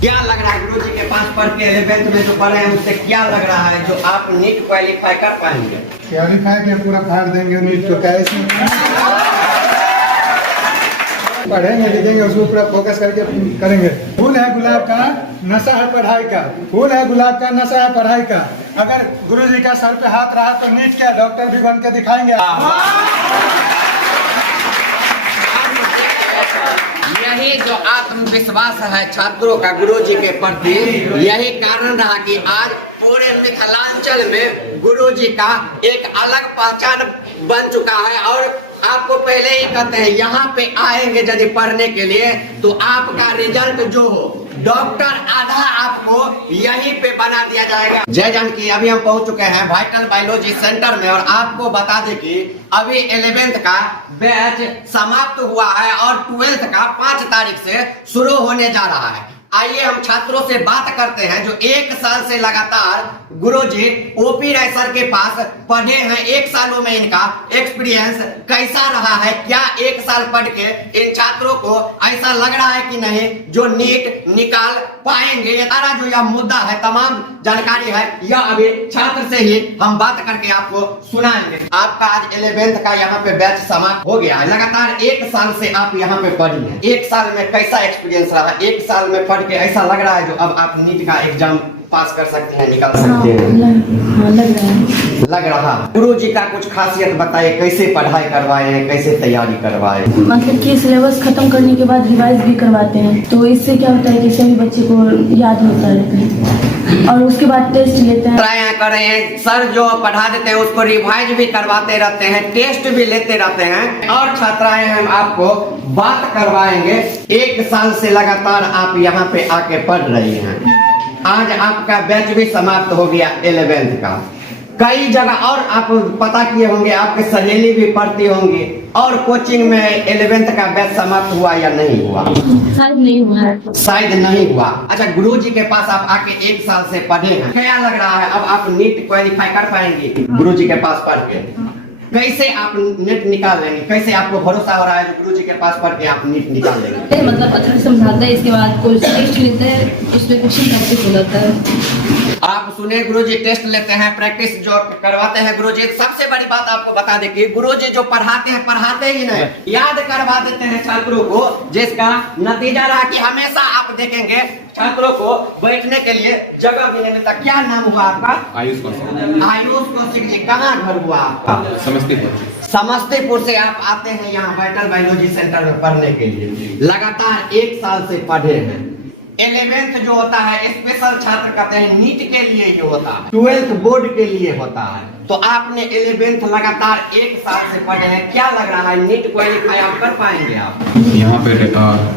क्या लग रहा है गुरुजी के पास पढ़ के 11th में जो पढ़े हैं उससे क्या लग रहा है जो आप नीट क्वालिफाई कर पाएंगे? क्वालिफाई के पूरा फाड़ देंगे नीट को, कैसे पढ़ेंगे लिखेंगे उसको पूरा फोकस करके करेंगे। फूल है गुलाब का, नशा है पढ़ाई का। फूल है गुलाब का, नशा है पढ़ाई का। अगर गुरुजी का सर पे हाथ रहा तो नीट क्या डॉक्टर भी बन के दिखाएंगे। यही जो आत्मविश्वास है छात्रों का गुरुजी के प्रति, यही कारण रहा कि आज पूरे मिथिलांचल में गुरुजी का एक अलग पहचान बन चुका है। और आपको पहले ही कहते हैं यहाँ पे आएंगे यदि पढ़ने के लिए तो आपका रिजल्ट जो हो डॉक्टर आधा आपको यहीं पे बना दिया जाएगा। जय जानकी, अभी हम पहुंच चुके हैं वाइटल बायोलॉजी सेंटर में और आपको बता दें कि अभी 11th का बैच समाप्त हुआ है और 12th का 5 तारीख से शुरू होने जा रहा है। आइए हम छात्रों से बात करते हैं जो 1 साल से लगातार गुरुजी ओपी राय सर के पास पढ़े हैं। 1 सालों में इनका एक्सपीरियंस कैसा रहा है, क्या 1 साल पढ़ के इन छात्रों को ऐसा लग रहा है कि नहीं जो नीट निकाल पाएंगे। ये सारा जो यह मुद्दा है, तमाम जानकारी है, यह अभी छात्र से ही हम बात करके आपको सुनाएंगे। आपका आज 11th का यहाँ पे बैच समाप्त हो गया है। लगातार 1 साल से आप यहाँ पे पढ़ी हैं। 1 साल में कैसा एक्सपीरियंस रहा? 1 साल में पढ़ के ऐसा लग रहा है जो अब आप नीट का एग्जाम पास कर सकते हैं, निकाल सकते हैं? लग रहा। गुरुजी का कुछ खासियत बताइए, कैसे पढ़ाई करवाए, कैसे तैयारी करवाए? मतलब कि सिलेबस खत्म करने के बाद रिवाइज भी करवाते हैं, तो इससे क्या होता है कि सभी बच्चे को याद होता रहता है और उसके बाद टेस्ट लेते हैं। ट्राई कर रहे हैं सर, जो पढ़ा देते हैं उसको रिवाइज भी करवाते रहते हैं, टेस्ट भी लेते रहते हैं और छात्राएं हम आपको बात करवाएंगे। 1 साल से लगातार आप यहाँ पे आके पढ़ रही हैं। आज आपका बैच भी समाप्त हो गया 11th का। कई जगह और आप पता किए होंगे, आपके सहेली भी पढ़ती होंगी और कोचिंग में 11th का बैच समाप्त हुआ या नहीं हुआ? शायद नहीं हुआ है। शायद नहीं हुआ। अच्छा, गुरुजी के पास आप आके 1 साल से पढ़े हैं, क्या लग रहा है अब आप नीट क्वालिफाई कर पाएंगे गुरुजी के पास पढ़ के? कैसे आप नीट निकाल लेंगे? कैसे आपको भरोसा हो रहा है जो गुरुजी के पास पढ़ के आप नीट निकाल लेंगे? मतलब अच्छे से समझाते हैं, इसके बाद कोई टेस्ट लेते हैं, उसमें क्वेश्चन प्रैक्टिस हो जाता है। आप सुने, गुरुजी टेस्ट लेते हैं, प्रैक्टिस जो करवाते हैं गुरुजी। सबसे बड़ी बात आपको बता दें कि गुरुजी जो पढ़ाते हैं, पढ़ाते ही नहीं, याद करवा देते हैं छात्रों को, जिसका नतीजा रहा कि हमेशा आप देखेंगे छात्रों को बैठने के लिए जगह भी नहीं मिलता। क्या नाम हुआ आपका? आयुष कौशिक। आयुष कौशिक जी, कहाँ घर हुआ आपका? समस्तीपुर से आप आते हैं यहाँ वाइटल बायोलॉजी सेंटर में पढ़ने के लिए। लगातार 1 साल से पढ़े हैं। 11th जो होता है स्पेशल छात्र कहते हैं, नीट के लिए ही होता है, 12th बोर्ड के लिए होता है। तो आपने 11th लगातार 1 साल से पढ़े हैं, क्या लग रहा है नीट क्वालिफाई आप कर पाएंगे? आप यहाँ पे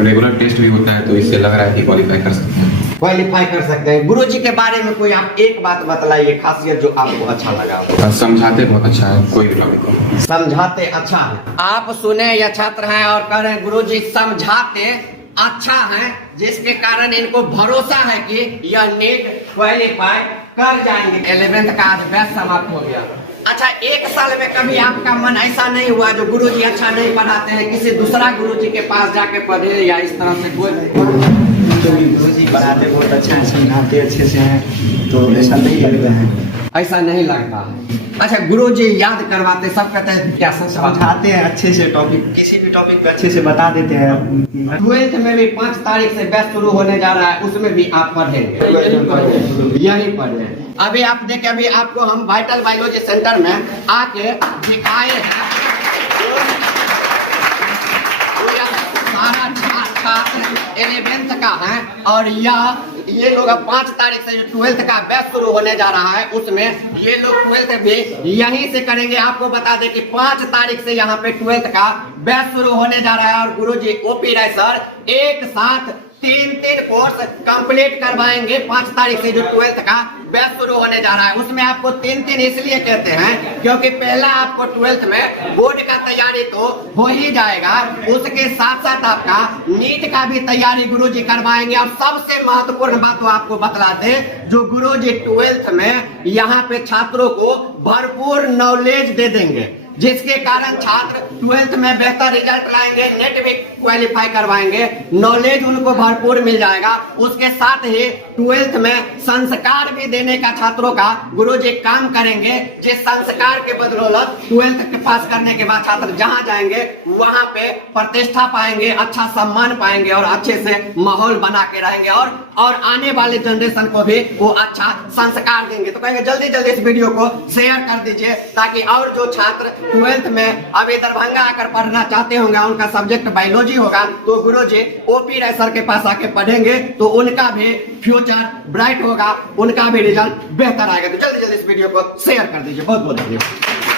रेगुलर टेस्ट भी होता है तो इससे लग रहा है कि क्वालिफाई कर सकते हैं। क्वालिफाई कर सकते हैं। गुरुजी के बारे में कोई आप एक बात बतलाइए, खासियत जो आपको अच्छा लगा। समझाते बहुत अच्छा है, कोई भी टॉपिक को समझाते अच्छा है। आप सुने या छात्र हैं और कह रहे हैं गुरुजी समझाते अच्छा है, जिसके कारण इनको भरोसा है कि यह नीट क्वालिफाई कर जाएंगे। 11th का आज बैच समाप्त हो गया। अच्छा, 1 साल में कभी आपका मन ऐसा नहीं हुआ जो गुरुजी अच्छा नहीं पढ़ाते हैं, किसी दूसरा गुरुजी के पास जाके पढ़े या इस तरह से कोई? गुरुजी पढ़ाते बहुत अच्छा है, समझाते अच्छे से हैं, तो ऐसा नहीं लगता है। ऐसा नहीं लगता है। अच्छा, गुरुजी याद करवाते, सब कहते हैं क्या समझाते हैं अच्छे से, टॉपिक किसी भी टॉपिक पे अच्छे से बता देते हैं। 12th में भी 5 तारीख से बैच शुरू होने जा रहा है, उसमें भी आप पढ़ेंगे? यही पढ़े। अभी आप देखें, अभी आपको हम वाइटल बायोलॉजी सेंटर में आके दिखाए हैं सारा छात्र 11th का है और ये लोग अब 5 तारीख से जो 12th का बैच शुरू होने जा रहा है उसमें ये लोग 12th भी यहीं से करेंगे। आपको बता दें कि 5 तारीख से यहाँ पे 12th का बैच शुरू होने जा रहा है और गुरुजी ओपी राय सर एक साथ 3 कोर्स कंप्लीट करवाएंगे। 5 तारीख से जो 12th का बैच शुरू होने जा रहा है उसमें आपको 3 इसलिए कहते हैं क्योंकि पहला आपको 12th में बोर्ड का तैयारी तो हो ही जाएगा, उसके साथ साथ आपका नीट का भी तैयारी गुरुजी करवाएंगे। और सबसे महत्वपूर्ण बात तो आपको बतला दे, जो गुरुजी 12th में यहाँ पे छात्रों को भरपूर नॉलेज दे देंगे। जिसके कारण छात्र 12th में बेहतर रिजल्ट लाएंगे, नेट भी क्वालिफाई करवाएंगे, नॉलेज उनको भरपूर मिल जाएगा। उसके साथ ही 12th में संस्कार भी देने का छात्रों का गुरुजी काम करेंगे, जिस संस्कार के बदौलत 12th के पास करने के बाद छात्र जहां जाएंगे वहां पे प्रतिष्ठा पाएंगे, अच्छा सम्मान पाएंगे और अच्छे से माहौल बना के रहेंगे और आने वाले जनरेशन को भी वो अच्छा संस्कार देंगे। तो कहेंगे जल्दी जल्दी इस वीडियो को शेयर कर दीजिए, ताकि और जो छात्र 12th में अभी दरभंगा आकर पढ़ना चाहते होंगे, उनका सब्जेक्ट बायोलॉजी होगा, तो गुरुजी ओपी राय सर के पास आके पढ़ेंगे तो उनका भी फ्यूचर ब्राइट होगा, उनका भी रिजल्ट बेहतर आएगा। तो जल्दी जल्दी इस वीडियो को शेयर कर दीजिए। बहुत बहुत धन्यवाद।